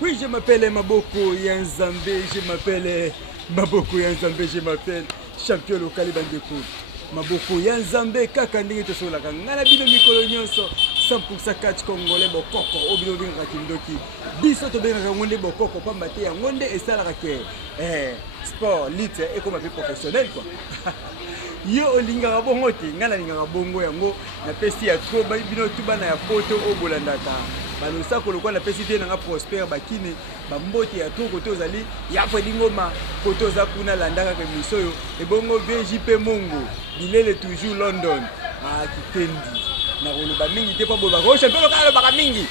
Oui, je m'appelle Maboko Yanzambe, je m'appelle Maboko Yanzambe, je m'appelle champion local Bandeko. Maboko Yanzambe, kaka ndenge tosolaka. Ngana bino mikolo nyonso 100% catch congolais bokoko obino benga kindoki. Biso to benga ngonde bokoko pamba te ya ngonde esalaka ke sport lit et comme un professionnel quoi. Yo olingaka bongo te ngana lingaka bongo yango na pesi ya trop bino tubana ya poto obolandaka. Balosa kolokwa na pesi te nanga Prosper bakine bambote ya trop koto ozali ya fedi ngoma koto oza kuna landaka ke misoyo ebongo VJP Mongo bilele toujours London kitendi na koloba mingi te po boba ko champion lokalo baka mingi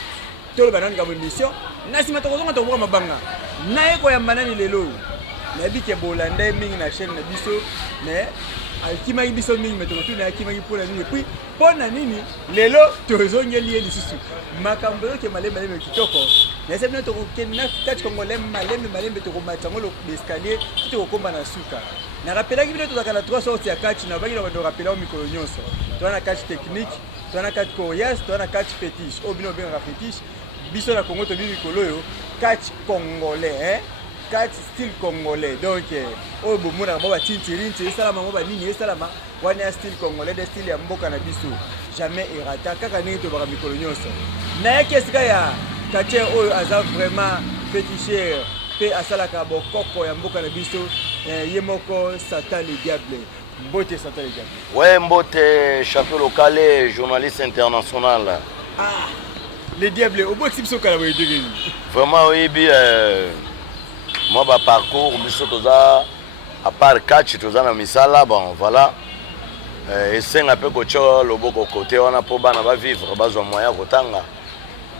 tolo banani ka mission na sima to kozonga to boka mabanga na eko ya manani lelo na bike bolanda mingi na chaîne na biso mais alkimaki biso mingi metoko tuna akimaki mpona nini puis mpona nini lelo tozongeli ye lisusu makambo yoke malembe kitoko nayesa bino tokokende na kati congolais malembe tokomata yango l'escalier ti tokokomba na suka narapelaki bino tozalaka na 3 sortes ya kati na bangi na bandorapela o mikolo nyonso toza na kati technique toza na kati coriace toza na kati fétiche oyo bino obengaka fétiche biso na Congo tobi mikolo oyo kati congolais 4 style congolais donc au bout mon amour tintirin c'est ça la maman banini ça la maman on a style congolais des styles ya mboka na biso jamais irata kaka nini to baka mikolo nyonso na qu'est-ce qu'il y a katia oyo aza vraiment féticheur pe asalaka bokoko ya mboka na biso ye moko Satan le diable mbote Satan le diable ouais mbote champion local et journaliste international le diable au bout biso kala boye degeni vraiment oui bi moi bah parcours biso toza à part catch toza na misala bon voilà et c'est un peu coach loboko côté on a pour bana va vivre bazwa moyen kotanga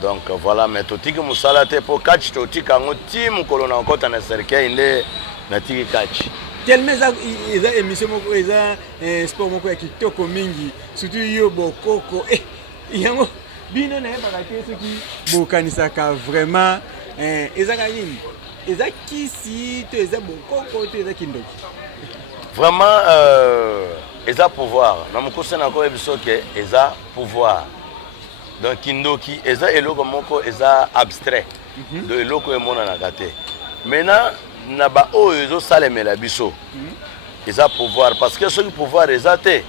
donc voilà mais totiki musala te pour catch totika ngo team kolona kota na cercle inde na tiki catch tellement eza émission moko eza sport moko ya kitoko mingi surtout yo bokoko yango bino na yeba te soki bokanisaka vraiment ezaka yini eza kisi to eza bokoko to eza kindoki vraiment eza pouvoir na mukose na ko ebiso ke eza pouvoir donc kindoki eza eloko moko eza abstrait de eloko emona na kate maintenant na ba oyo ezo salemela biso eza pouvoir parce que ce pouvoir eza te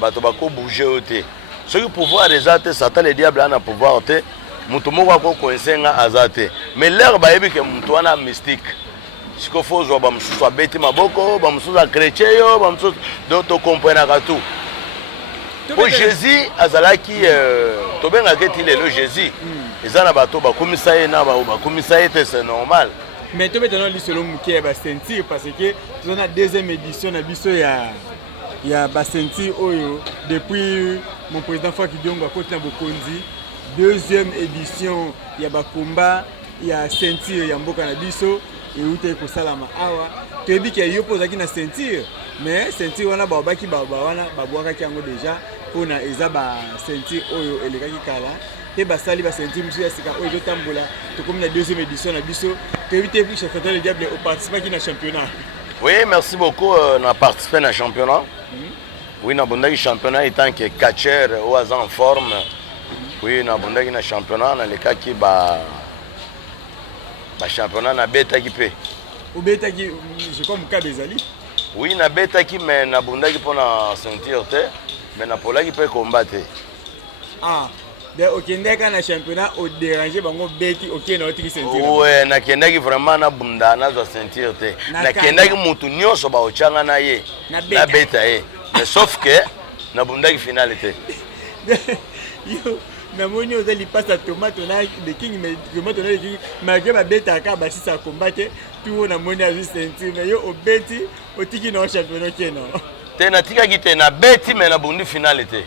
bato bako bouger te ce pouvoir eza te Satan le diable ana pouvoir te mutu moko akokoensenga aza te mais l'air bayebi ke mutu wana mystique siko fozwa bamususu abeti maboko bamususu akreche yo bamususu donc tokomprenaka tout po Jésus azalaki tobengaka eti lelo Jésus eza na bato bakomisa ye na bakomisa ye te c'est normal mais tobetana lisolo moke ya basentir parce que toza na deuxième édition na biso ya basentir oyo depuis mon président Faki Diongo akoti na bokonzi deuxième édition ya bakomba ya ceinture ya mboka na biso euta kosalama awa toyebi ke yo pozaki na ceinture mais ceinture wana babaki wana babwakaki yango déjà mpona eza ba ceinture oyo elekaki kala te basali ba ceinture mosusu ya sika oyo ezotambola tokomi na deuxième édition na biso toyebi te Satan le diable oparticipaki na championnat. Oui, merci beaucoup na participé na championnat. Oui, na bondaki championnat étant que catcheur ou en forme. Oui, na bondaki na championnat na lekaki ba championnat na betaki pe. Ou betaki je comme ka bezali. Oui, na betaki mais na bondaki pona ceinture te, mais na polaki pe combattre. De okendeka na championnat au déranger bango beti okena otiki ceinture. Ouais, na kendaki vraiment na bunda na zo ceinture te. Na kendaki mutu nyonso ba ochanga na ye. Na beta ye. Mais sauf que na bundaki finalité. Yo na moni ozali pasta tomate na de king mais tomate na de king malgré ba beta ka ba sisa combattre tout na moni azu ceinture mais yo obeti otiki na championnat keno. Te na tika kite na beti mais na bundi finalité.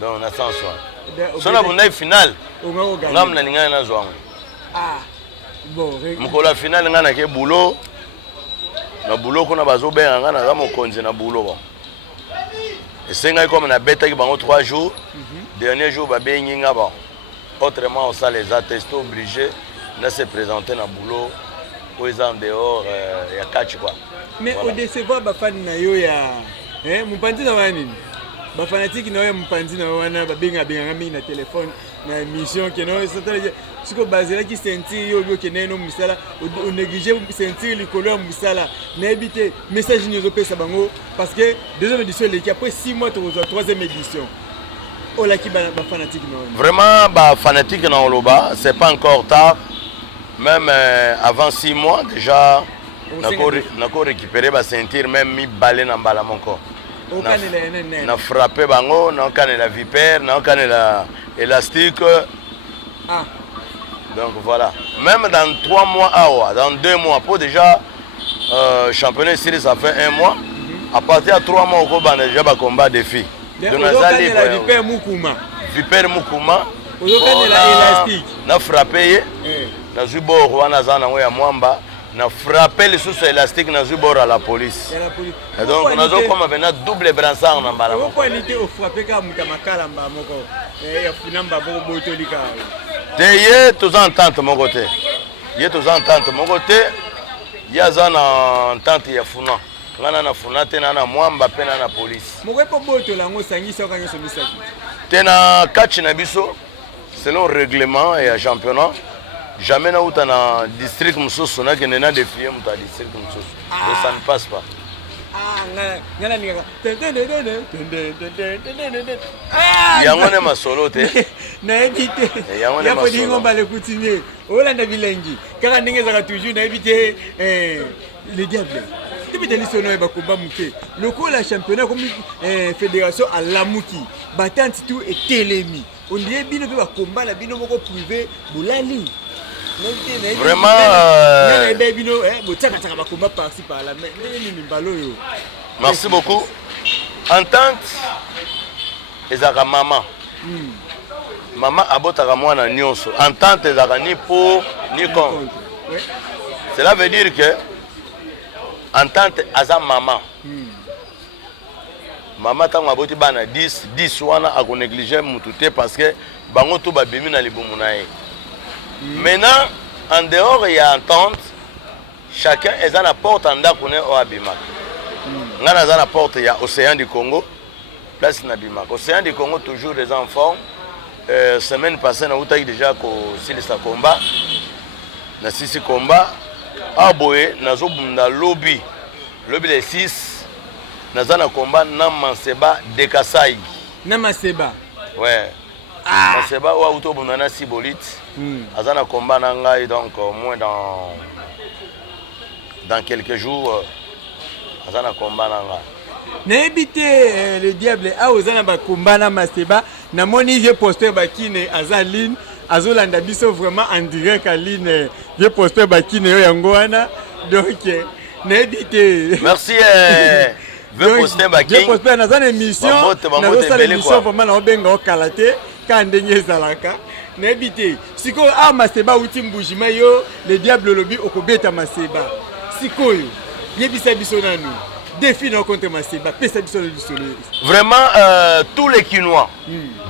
Donc na sens soit. So na bunda final. Ngam na lingana na zwango. Bon, mukola final ngana ke boulot. Na boulot kuna bazo benga ngana za mokonzi na boulot ba. Et comme on a bêté pendant 3 jours, dernier jour, bah ben y bon. Autrement, on ça les attestés obligés de se présenter dans le boulot, aux en dehors, il y a 4 quoi. Mais au décevoir, bah fan na yo ya, mon panti na wani, bah fanatique na yo mon panti na wana, bah benga benga mi na téléphone, na mission que non, siko bazela ki sentir yo ke neno musala on négliger sentir likolo ya musala na ebité message ni zo pesa bango parce que deuxième édition les après 6 mois tu reçois troisième édition ola ki ba fanatique non vraiment ba fanatique na oloba c'est pas encore tard même avant 6 mois déjà nako récupérer ba sentir même mi balé na mbala moko na frappé bango na kanela vipère na kanela élastique donc voilà même dans 3 mois dans 2 mois pour déjà championnat ici ça fait 1 mois à partir de 3 mois on va déjà ba combat défi donc nazali vipère mukuma élastique na frappé na zubor wana zana ngo ya mwamba na frappé les sous élastique na zubor à la police et donc on a comme maintenant double brassard na mbala moko nité au frappé ka mutamakala mba moko ya funamba boko botolika te ye tous entente mon côté ye tous entente mon côté ya zana entente ya funa ngana na funa te na mwamba pe na police moko po botola ngo sangisa ka nyoso misaki te na catch na biso selon règlement et championnat jamais na uta na district mususu na kende na défier muta district mususu donc ça ne passe pas ngana ninga yango ne masolo te na ebité yango ne masolo ya podingo mbale continuer olanda bilengi kaka ndenge zaka toujours na ebité les diables depuis des sono ba komba muke lokola championnat comme fédération à lamuki batante tout et telemi on dirait bino pe ba komba na bino moko privé bolali vraiment merci beaucoup entente ezaka maman maman abotaka mwana nyonso entente ezaka ni pour ni contre cela veut dire que entente aza maman maman tango aboti bana 10 wana akonéglige mutu te parce que bango to babimi na libumu na ye. Maintenant, en dehors, il y a entente. Chacun est à la porte en Dakouné ou Abimak. On a la porte, il y a Océan du Congo, place Nabimak. Océan du Congo, toujours des enfants. Semaine passée, on a eu déjà le combat. Na sisi combat. Aboye, nazo bunda lobby. Lobby les 6. Nazana combat Namanseba Dekasai. Namaseba. Ouais. Namaseba ou auto bundana Sibolite. Azana combat nanga donc au moins dans quelques jours azana combat nanga. Na ebité le diable a ozana ba combat na Maseba na moni vieux poster bakine azaline azolanda biso vraiment en direct aline vieux poster bakine yo yango wana donc na ebité. Merci vieux poster bakine. Vieux poster na zana émission na zosala émission vraiment na obenga o kalaté ka ndenge zalaka. Nebité siko a Maseba uti mbujima yo le diable lobi okobeta Maseba siko yo yebisa biso nanu défi na contre Maseba pesa biso le solo vraiment tous les Kinois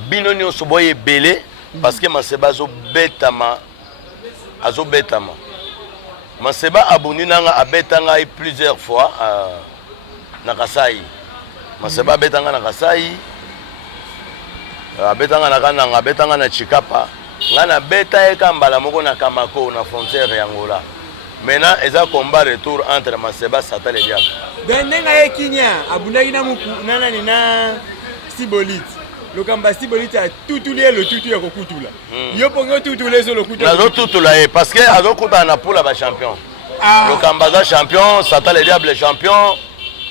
bino nyonso boye belé parce que Maseba zo betama Maseba aboni nanga abetanga plusieurs fois na Kasai Maseba betanga na Kasai abetanga na Kananga abetanga na Chikapa ngana beta eka mbala moko na Kamako na frontière ya Angola. Maintenant eza combat retour entre Maseba Sata le diable. Bendenga ekinya abundaki na muku nana ni na Sibolite. Lokamba Sibolite a tutulie le tutu ya kokutula. Yo pongo tutule so le kutu. Nazo tutula parce que azo kuta na poule ba champion. Lokamba za champion, Sata le diable champion.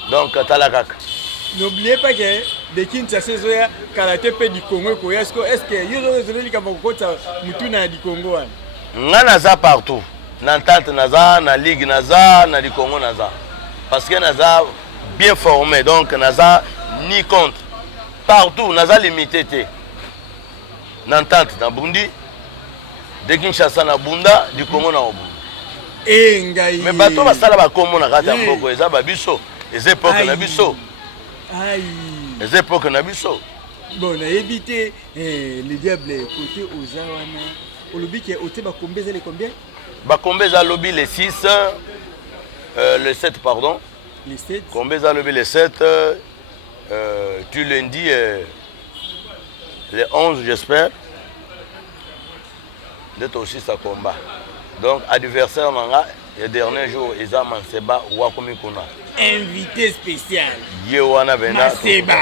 Donc talakaka. N'oubliez pas que de Kinshasa zoya karaté pe du Congo ko est-ce que yo zo li kama kokota mutuna di Congo wana. Ngana za partout. N'entente naza na ligue naza na di Congo naza. Parce que naza bien formé donc naza ni contre. Partout naza limité té. N'entente na Bundi de Kinshasa na Bunda di Congo na Obu. Ngai. Mais bato basala ba komo na kata mboko eza ba biso. Les époques na biso. Aïe. Les époques na biso. Bon, on a évité le diable côté aux Awana. Au lobby qui est au Téba Kombeza les combien? Bakombeza lobby les 6, le 7 pardon. Les 7. Kombeza lobby les 7, tu lundi les 11 j'espère. D'être aussi sa combat. Donc, adversaire, le dernier jour, Eza Manseba, Wakumi Kuna. Invité spécial. Yewana Bena, Manseba.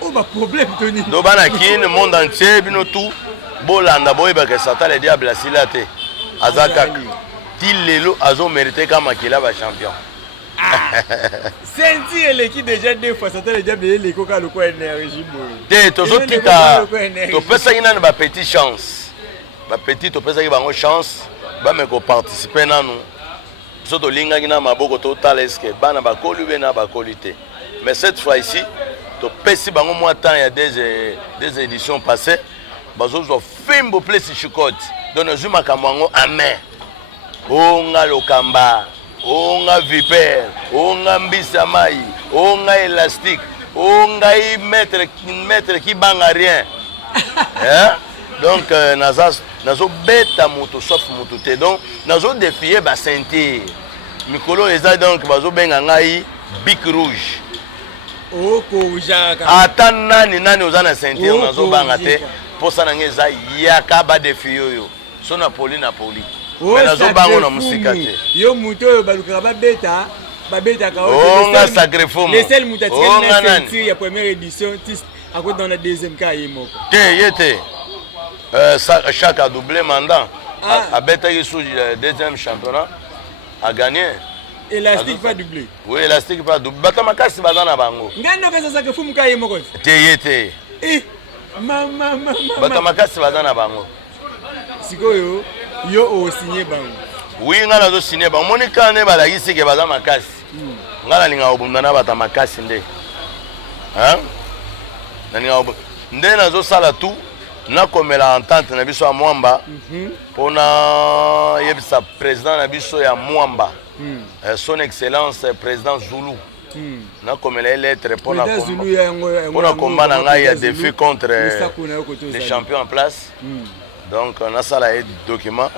Oh, ma problème, Tony. Donc, le monde entier, tout, Bolanda, Boyba, que Satan, le diable, a silate. Azakak. Tilelo, Azo mérité comme Akila, champion. Sentir l'équipe déjà 2 fois, Satan, le diable, il est coca, le coin énergie. T'es, toujours tika. Tu peux ça, il y a une petite chance. Ma petite, tu peux ça, il y a une chance. Bah, mais qu'on participe à nous. Surtout, l'inga qui n'a pas beaucoup total, est-ce que bah, n'a pas collé, n'a pas collé. Mais cette fois ici, tu peux si bah, au moins temps, il y a des éditions passées. Bah, je fais un peu plus de chicote. Donc, nous avons un amen. On a le kamba, on a vipère, on a mbisamaï, on a élastique, on a maître qui bang à rien. Hein? Donc, nazo beta moto sauf moto te. Donc, nazo défier ba ceinture. Mikolo eza donc bazo benga ngai bic rouge. Oh, kojaka. Ata nani oza na ceinture nazo banga te. Posa na ngeza yaka ba défier yo. So na poli. Mais nazo bango na musika te. Yo moto baluka ba beta. On a sacré fou. Les seuls moutati qui na ceinture ya première édition, à côté dans la deuxième cas yemoko. Te yete. Chaque a doublé mandat. A bêté sous le deuxième championnat. A gagné. Élastique pas doublé. Oui, élastique pas doublé. Batamakasi bazana bango. Ngano ka sasa ke fumu ka yemoko. Te yete. Mama. Batamakasi bazana bango. Sikoyo yo o signé bango. Oui, ngana zo signé bango. Monika ne balagisi ke bazana makasi. Ngana linga obundana batamakasi nde. Hein? Nani obu. Nde nazo sala tout. Na komela entente na biso ya Mwamba pona yebisa président na biso ya Mwamba son excellence président Zulu na komela lettre pona combat na ngai ya défi contre les champions en place donc na sala et document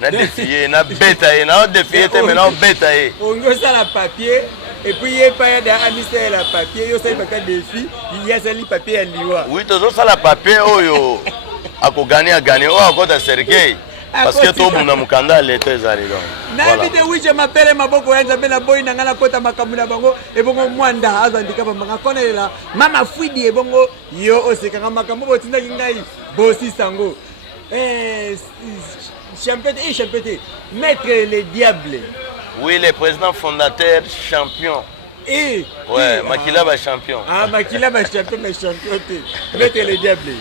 na défier na beta na défier te mais na beta on go sala papier et puis il y a pas d'amisté la papier yo ça pas défi il y a sali papier à liwa oui tozo sala papier oyo ako gagner o akota serikei parce que to bunda mukanda leto ezali donc na bite wije mapele maboko yanza bena boy na ngana kota makamuna bango e bongo mwanda azandika ba manga konelela mama fwidi e bongo yo osekanga makambo botinda ngai bosi sango champion maître le diable. Oui, le président fondateur champion. Ouais, Makila va champion. Ah, Makila va champion, mais champion. Maître le diable.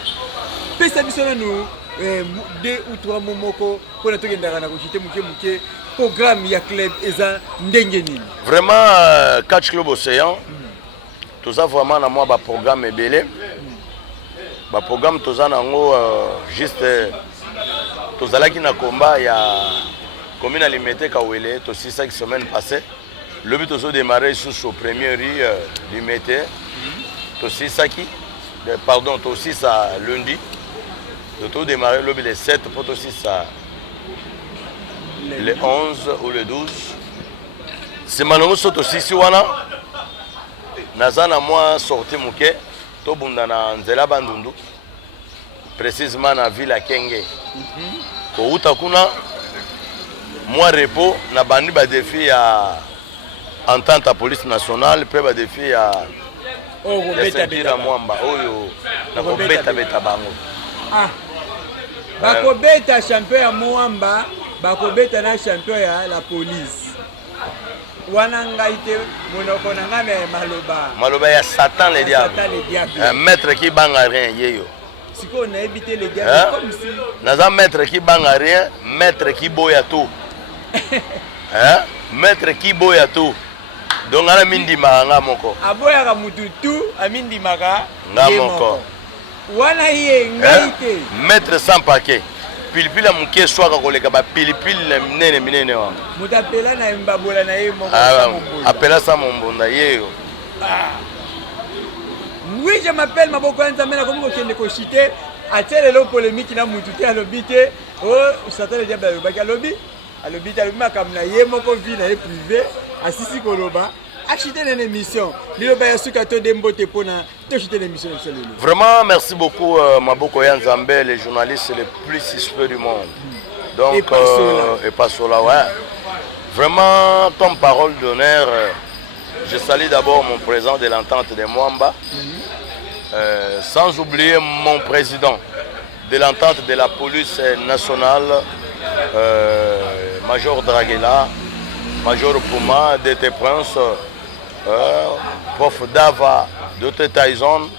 Puis ça nous 2 ou 3 momoko pour notre programme ya club eza ndengeni. Vraiment catch club Océan. Tout ça vraiment na moi ba programme belé. Ba programme tout ça nango juste tozalaki na combat ya commune alimentaire Kawele to 6 semaines passées. Le but de démarrer sous au premier riz limité. To 6 pardon, to 6 à lundi. To démarrer le but le 7 pour to 6 à le 11 ou le 12. C'est malheureux to 6 wana. Nazana moi sorti muke to bundana nzela bandundu. Précisément na ville à Kenge. Ko uta kuna moi repos na bandi ba défi ya entente à police nationale pe ba défi ya beta Mwamba oyo na ko beta bango. Bako beta champion ya Mwamba, bako beta na champion ya la police. Wana ngaite monoko na ngame maloba ya Satan le diable. Un maître qui banga rien yeyo. Si on a évité les gars comme si naza maître qui banga rien, maître qui boya tout. Hein? Maître qui boya tout. Donc ala mindi manga moko. Aboya ka mutu tout, amindi maka ngamoko. Wana hiye ngaite. Maître sans paquet. Pilipili muke swaka koleka ba pilipili na minene wa. Mutapela na mbabola na ye moko. Appela ça mon bonda yeyo. Oui, je m'appelle Maboko Nzamena comme vous de Koshite. A tel le polémique na mututé à l'obité. Oh, Satan le diable à lobby. À l'obité à l'obby comme na ye moko vie na privé. À Sisi Koloba. acheter une émission. Vraiment, merci beaucoup, Maboko Yanzambe, les journalistes les plus suspects du monde. Donc, et pas cela, ouais. Vraiment, comme parole d'honneur, je salue d'abord mon président de l'entente de Mwamba, sans oublier mon président de l'entente de la police nationale, Major Draguela, Major Puma, DT Prince, Prof Dava, Dr Tyson,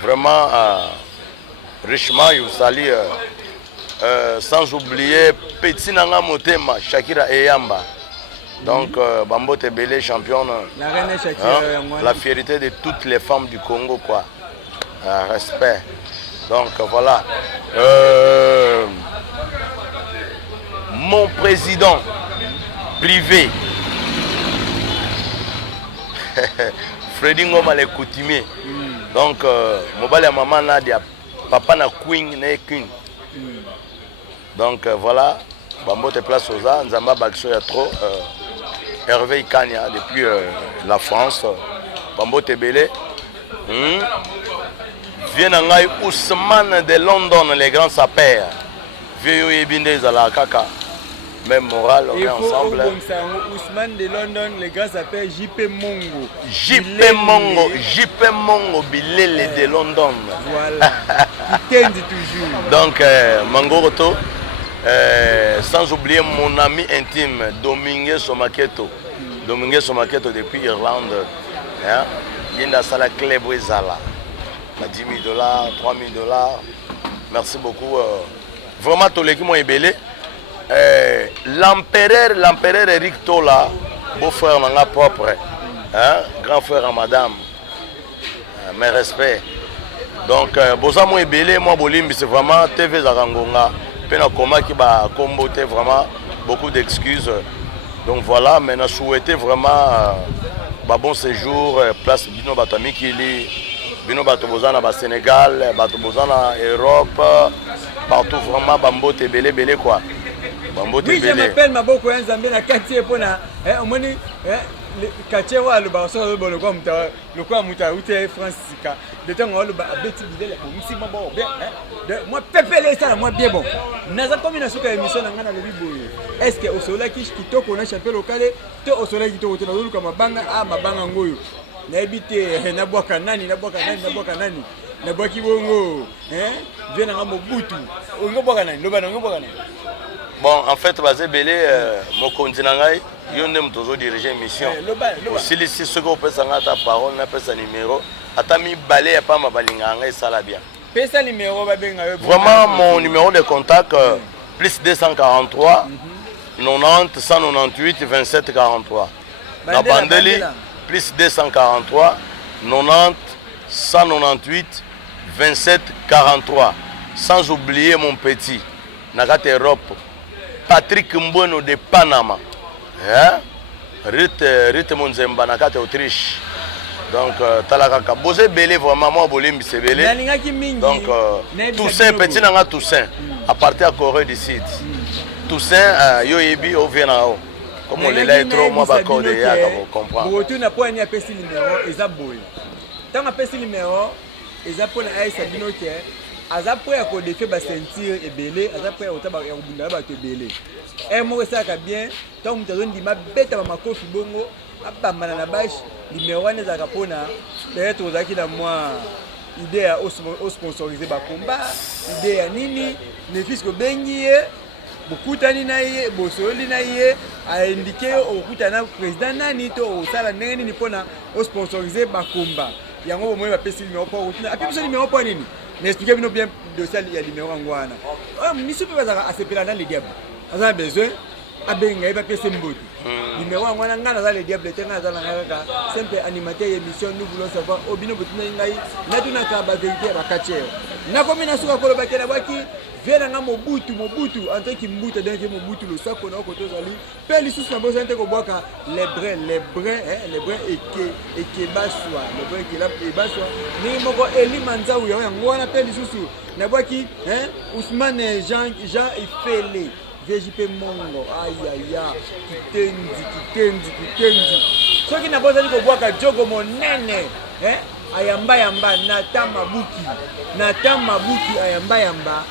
vraiment richement, je vous salue. Sans oublier Petit Nanga Motema, Shakira Eyamba. Donc, Bambo Tebele, championne. La reine Shakira, la fierté de toutes les femmes du Congo, quoi. Respect. Donc, voilà. Mon président privé, Freddy Ngoma les coutumiers. Donc, Mobile Maman Nadia, Papa na Queen, na Queen. Donc voilà, Bambo te place aux arts, Nzamba Bakso ya trop, Hervé Ikania depuis la France, Bambo Tebele. Vient Ngai Ousmane de London, les grands sapeurs. Vieux Ebinde Zala Kaka, même moral, on est ensemble. Ousmane de London, les grands sapeurs, JP Mongo. JP Mongo, Bilele de London. Voilà, qui tente toujours. Donc, Mangoroto. Sans oublier mon ami intime, Domingue Somaketo. Domingue Somaketo depuis Irlande. Il y a la clé Brizala. 10 000 $, 3 000 $. Merci beaucoup. Vraiment, tout l'équipe m'a ébélé. L'empereur Eric Tola, beau-frère Nanga propre. Grand frère à madame. Mes respects. Donc, Bosa m'a ébélé, moi, Bolimbi, c'est vraiment TV Zarangonga. Comment qui va comboter vraiment beaucoup d'excuses. Donc voilà, maintenant souhaiter vraiment bon séjour, place Bino Batami Kili, Bino Batobozana au Sénégal, Batobozana en Europe, partout vraiment Bambo Tebele Belé quoi. Bambo oui, Tebele. je m'appelle Maboko Yanzambe na quartier pour na omoni quartier wa le baso le bon quoi muta ute Francisca. De temps on le beti bidele musi mabo bien moi pepele ça moi bien bon. Naza comme na suka émission na ngana le biboye. Est-ce que osola ki kitoko na champion local to osola kitoko to na lulu kama mabanga mabanga ngoyo. Na ebite na boka nani na boki bongo vient na Mobutu. Ngo boka nani loba ngo boka nani. Bon, en fait, Bazé Belé, mon continent, il y a un toujours dirigé une mission. Aussi, si ce qu'on peut s'en ta parole, on appelle sa numéro. Atami balé, pas ma balinganga et ça la bien. Vraiment, mon numéro de contact, plus 243 90 198 27 43. La Bandeli, plus 243 90 198 27 43. Sans oublier mon petit, Nagate Europe. Patrick Mbono de Panama. Rite Monzemba na kate Autriche. Donc talaka Bosé Belé vraiment moi Bolimbi c'est Belé. Donc Toussaint petit nanga Toussaint à partir à Corée du Sud. Toussaint yo yebi au Vietnam. Comme on l'est trop moi ba code ya comprendre. Pour retourner pour un apesi numéro ezaboy. Tant apesi numéro ezapona aisa binoke. Azapo ya ko défait ba sentir ebélé azapo ya otaba ya kubunda ba to ebélé mo ça ka bien tant mutazo ndima beta ba makofi bongo abambana na bash numéro 1 ezaka pona peut-être ozaki na moi idée ya au sponsoriser ba combat idée ya nini ne fisco bengi bokutani na ye bosoli na ye a indiqué okutana président nani to osala ndenge nini pona au sponsoriser ba combat yango mo ba pesi numéro pour api pesi numéro pour nini. N'expliquez nous bien de ça il y a numéro ngwana. Monsieur peut pas accepter dans les diables. On a besoin à benga il va passer mboto. Numéro ngwana ngana dans les diables tenga dans la ngaka simple animateur émission nous voulons savoir obino botina ngai na tuna ka ba vérité ba kache. Na komi na suka kolo bakela baki vela nga Mobutu en tant que Mbuta dans Mobutu le sako na koto zali pe lisusu na boza nte ko boka les brins et que baswa les brins qui là et baswa ni moko Eli Manzaou ya ngwana pe lisusu na boki Ousmane Jean Ifele VJP Mongo aïe kitendi soki na bozali kobwaka jogo monene ayamba yamba nata mabuki ayamba yamba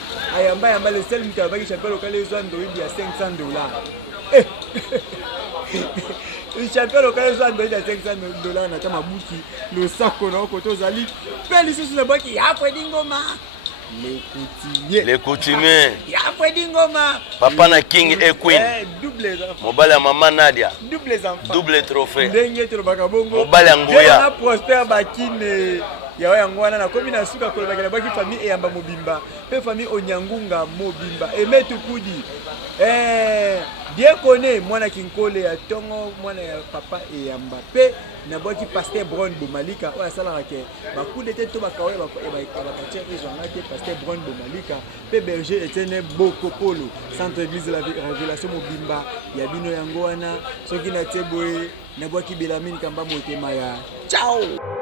le seul mutu abaki champion local ezwa ndoidi ya $500 le champion local ezwa ndoidi ya $500 nata mabuki losako na oko tozali pe lisusu na bwaki yapwe dingoma les coutumiers yapwe dingoma papa na king et queen double mobali ya mama Nadia double trophée ndenge tolobaka bongo mobali ya Ngoya na Prosper Bakine yawe yango wana na komi na suka kolobaka na baki famille eyamba mobimba pe famille Onyangunga mobimba emetu kudi bien connaît mwana kinkole ya tongo mwana ya papa eyamba pe na baki Pasteur Brown Bomalika oya sala ke bakude te to bakawe bakatier ezwanga te Pasteur Brown Bomalika pe berger Etienne Bokopolo centre église de la révélation mobimba ya bino yango wana soki na teboye na baki Belamine Kamba motema ya ciao.